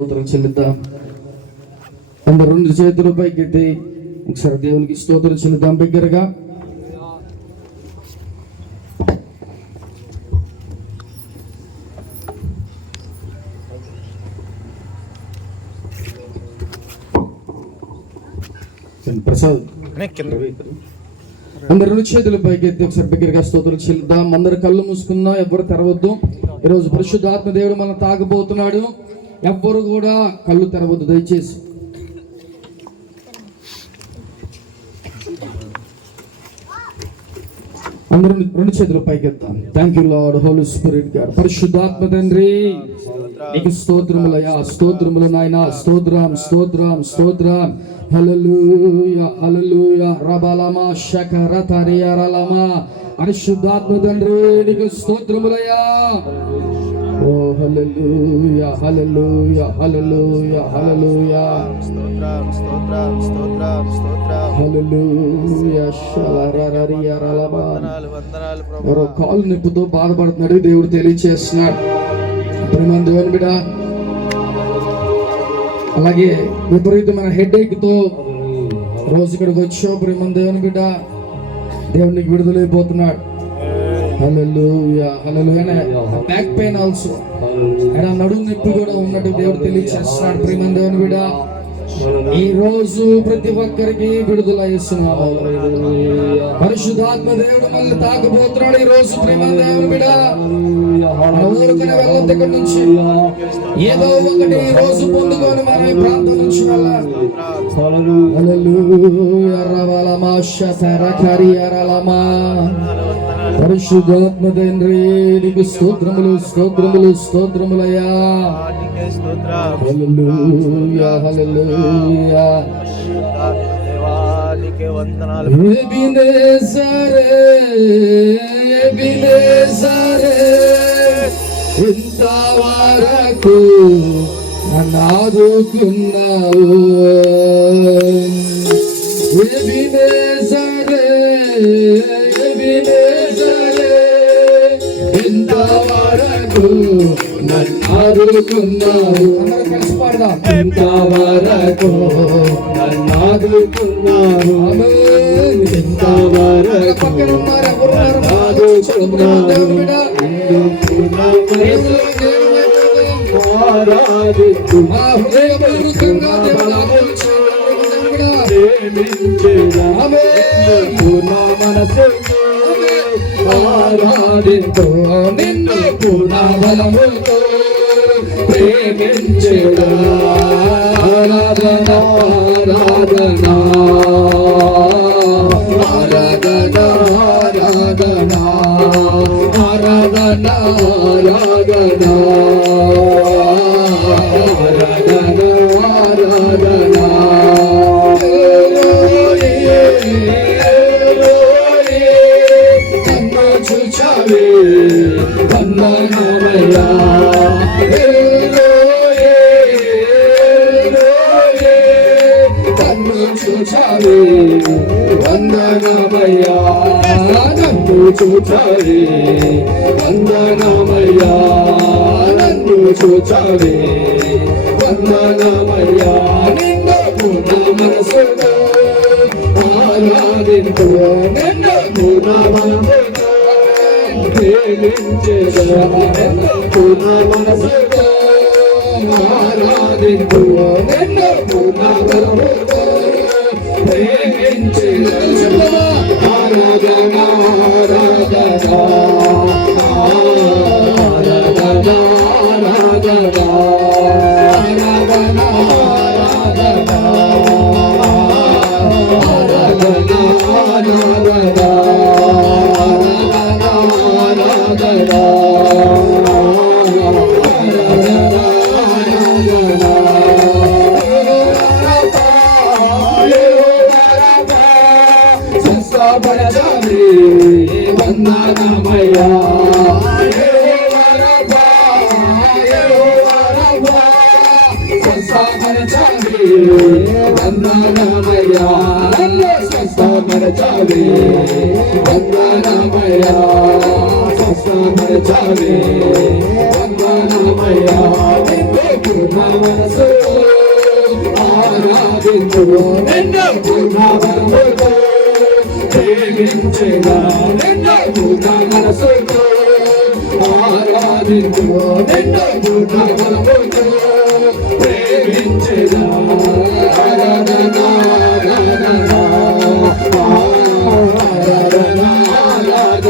స్తోత్రం చెల్లిద్దాం. అందరు రెండు చేతుల పైకెత్తి ఒకసారి దేవునికి స్తోత్రం చెల్లిద్దాం. బిగ్గరగా ప్రసాద్ అందరు రెండు చేతుల పైకెత్తి ఒకసారి బిగ్గరగా స్తోత్రం చెల్లిద్దాం. అందరు కళ్ళు మూసుకున్నా, ఎవ్వరు తెరవద్దు. ఈరోజు పరిశుద్ధాత్మ దేవుడు మనం తాగబోతున్నాడు. ఎవ్వరు కూడా కళ్ళు తెరవద్దు దయచేసి. అందరూ రెండు చేతులు పైకెత్తాం. Thank you Lord Holy Spirit God. పరిశుద్ధాత్మ తండ్రి నీకు స్తోత్రములయ్యా, స్తోత్రములు నాయనా, స్తోత్రం స్తోత్రం స్తోత్రం. హల్లెలూయా హల్లెలూయా రబలమా శకరతరియరలమా. పరిశుద్ధాత్మ తండ్రి నీకు స్తోత్రములయ్యా. ఓ హల్లెలూయా హల్లెలూయా హల్లెలూయా హల్లెలూయా స్తోత్రం స్తోత్రం స్తోత్రం స్తోత్రం హల్లెలూయా శలరరియరలమా. ఎవరో కాలు నొప్పితో బాధపడుతున్నాడు, దేవుడు తెలియచేస్తున్నాడు. ప్రేమ దేవుని బిడ్డ, అలాగే విపరీతమైన హెడేక్ తో రోజు ఇక్కడికి వచ్చావు. ప్రేమ దేవుని బిడ్డ, దేవునికి విడుదలైపోతున్నాడు. హల్లెలూయా హల్లెలూయా. బ్యాక్ పెయిన్ ఆల్సో, నడుము నొప్పి కూడా ఉన్నట్టు దేవుడు తెలియచేస్తున్నాడు. ప్రేమ దేవుని బిడ్డ, ఈ రోజు ప్రతి ఒక్కరికి విడుదల ఇస్తున్నాడు. పరిశుద్ధాత్మ దేవుడు మళ్ళీ తాకబోతున్నాడు ఈ రోజు. ప్రేమ దేవుని బిడ్డ, ఊరుకునే వెళ్ళొద్దు ఇక్కడ నుంచి. ఏదో ఒకటి ఈ రోజు పొందుకొని మనం ఈ ప్రాంతం నుంచి వెళ్ళాలి. హల్లెలూయా రవలమా శతరకరియరలమా. పరిశుద్ధాత్మ తండ్రి నీకు స్తోత్రములు స్తోత్రములు స్తోత్రములయ్యా. హల్లెలూయా హల్లెలూయా. ఎబినేజరే ఎబినేజరే ఇంతవరకు నన్ను ఆదుకున్నావు. ఎబినేజరే ఎబినేజరే ఇంతవరకు నన్ను ఆదుకున్నావు. అందరూ కలిసి పాడదాం. ఇంతవరకు నన్ను ఆదుకున్నావు. ఇంతవరకు పక్కన ఉన్నారు, ఎవరున్నారు? ఆదుకున్నావు. ఆరాధిస్తూ మా హృదయపూర్వకంగా ఆరాధింతో నిన్ను పూర్ణబలముతో ప్రేమించెదా. ఆరాధన ఆరాధన ఆరాధన ఆరాధన ఆరాధన ఆరాధన ఆరాధన ఆరాధన. చూచావే వందనమయ్యా. నన్ను చూచావే వందనమయ్యా. నన్ను చూచావే వందనమయ్యా. నన్ను చూచావే వందనమయ్యా. నిన్ను పూర్ణ మనసుతో ఆరాధించు. నిన్ను పూర్ణ మనసుతో ప్రేమించెదా. పూర్ణ మనసుతో ఆరాధించు. నిన్ను పూర్ణ మనసుతో ప్రేమించెదా. ఆరాధన ఆరాధన ఆరాధన ఆరాధన ఆరాధన ఆరాధన ఆరాధన ఆరాధన వందనమయ్యా. వందనమయ్యా. స్వస్థపరచావే వందనమయ్యా. స్వస్థపరచావే వందనమయ్యా. పూర్ణ మనసుతో ఆరాధించు, నిన్ను పూర్ణ బలముతో ప్రేమించెదా, నిన్ను పూర్ణ మనసుతో ఆరాధించు, నిన్ను పూర్ణ బలముతో ప్రేమించెదా. ఆరాధనా ఆరాధనా ఆరాధనా ఆరాధనా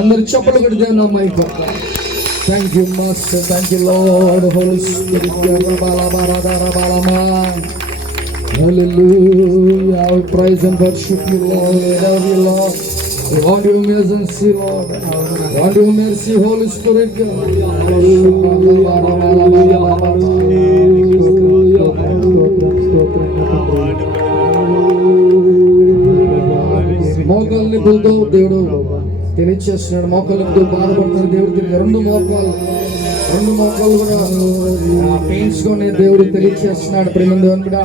అందరు చెప్పలు కూడా దేవుని నామానికి thank you master, thank you Lord, Holy Spirit. Hallelujah, we praise and worship you, Lord. We love you, Lord. We want your mercy, Lord. We want your mercy, Holy Spirit. మోకాలు నిపులతో దేవుడు తెలియచేస్తున్నాడు. మోకాలు నిపులతో బాధపడుతున్న దేవుడు తిరిగి రెండు మోకాలు కూడా పెయిన్స్ కొని దేవుడు తెలియచేస్తున్నాడు. ప్రేమ కూడా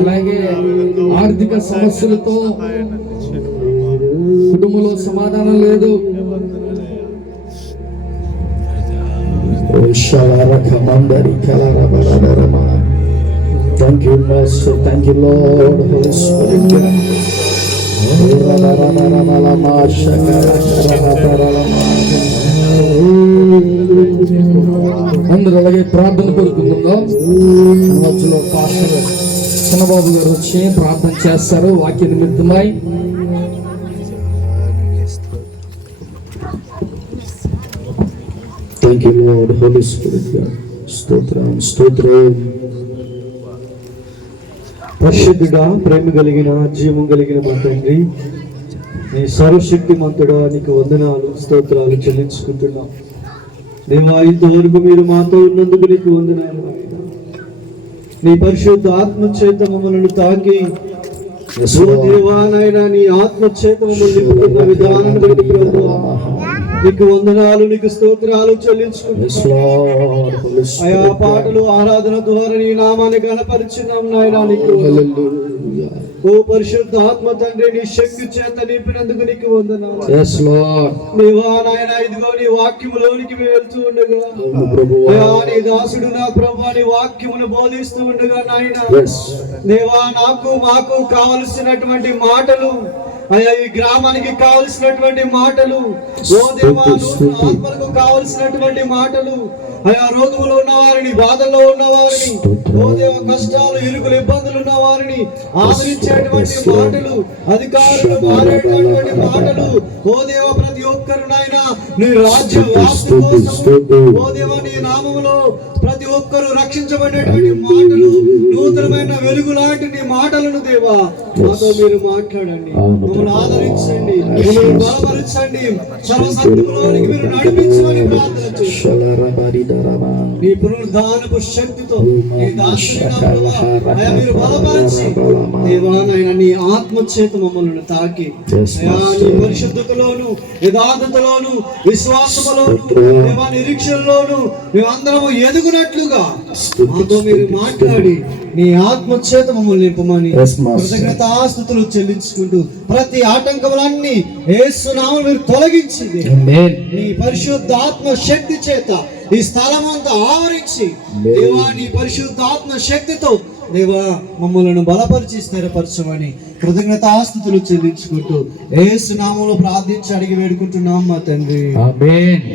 అలాగే ఆర్థిక సమస్యలతో కుటుంబంలో సమాధానం లేదు. Thank you master, thank you Lord, Holy Spirit. అందరూ అలాగే ప్రార్థన కోరుకుందాం. మధ్యలో పాస్టర్ చిన్నబాబు గారు వచ్చి ప్రార్థన చేస్తారు వాక్య నిమిత్తమై. Thank you, Lord, Holy Spirit, God. స్తోత్రం స్తోత్రం. పరిశుద్ధుడా, ప్రేమ కలిగిన జీవం కలిగిన మా తండ్రి, నీ సర్వశక్తిమంతుడా, నీకు వందనాలు స్తోత్రాలు చెల్లించుకుంటున్నాం. దేవా, ఇంతవరకు మీరు మాతో ఉన్నందుకు నీకు వందనాలు. నీ పరిశుద్ధ ఆత్మ చేత మమ్మల్ని తాకి, ఓ దేవా నాయనా, నీ ఆత్మ చేత మమ్మల్ని నింపుతున్న విధానం బట్టి ప్రభువా నీకు వందనాలు, నీకు స్తోత్రాలు చెల్లించుకుంటున్నాం. ఆయా పాటలు ఆరాధన ద్వారా నీ నామాన్ని గణపరిచున్నాం నాయనా. నీకు ఓ పరిశుద్ధ ఆత్మ తండ్రి, నీ శక్తి చేత నింపినందుకు నీకు వందనాలు. దేవా నాయనా, ఇదిగో నీ వాక్యములోనికి మేము వెళ్తూ ఉండగా, నీ దాసుడు నా ప్రభువా నీ వాక్యమును బోధిస్తూ ఉండగా నాయనా, దేవా నాకు మాకు కావలసినటువంటి మాటలు, అయ్యా ఈ గ్రామానికి కావలసినటువంటి మాటలు, ఓ దేవా ఆత్మలకు కావలసినటువంటి మాటలు, అయ్యా రోగములో ఉన్న వారిని, బాధల్లో ఉన్న వారిని, ఓ దేవ కష్టాలు ఇరుకులు ఇబ్బందులు ఉన్న వారిని ఆదరించేటువంటి మాటలు, అధికారులు మారేటువంటి మాటలు, ఓ దేవ ప్రతి ఒక్కరు నాయన నీ రాజ్య వ్యాప్తి కోసం, ఓ దేవ నీ నామములో ప్రతి ఒక్కరు రక్షించబడేటువంటి మాటలు, నూతనమైన వెలుగు లాంటి నీ మాటలను దేవా మాతో మీరు మాట్లాడండి, మమ్మల్ని ఆదరించండి, మమ్మల్ని బలపరచండి, సర్వసత్యములోనికి మీరు నడిపించమని ప్రార్థన చేస్తున్నాం. నీ పునరుద్ధానపు శక్తితో నీ దాసుని మీరు బలపరిచి దేవా నాయన నీ ఆత్మ చేత మమ్మల్ని తాకి, నీ పరిశుద్ధతలోను యథార్థతలోను విశ్వాసములోను దేవా నిరీక్షణలోను మేమందరము ఎదుగునట్లుగా మాతో మీరు మాట్లాడి నీ ఆత్మ చేత మమ్మల్ని నింపమని కృతజ్ఞతాస్తుతులు చెల్లించుకుంటూ ప్రతి ఆటంకములన్నీ యేసు నామమున మీరు తొలగించి నీ పరిశుద్ధాత్మ శక్తి చేత ఈ స్థలమంతా ఆవరించి దేవా నీ పరిశుద్ధాత్మ శక్తితో దేవా మమ్మల్ని బలపరిచి స్థిరపరచమని కృతజ్ఞతాస్తుతులు చెల్లించుకుంటూ యేసు నామములో ప్రార్థించి అడిగి వేడుకుంటున్నాం మా తండ్రి. ఆమేన్.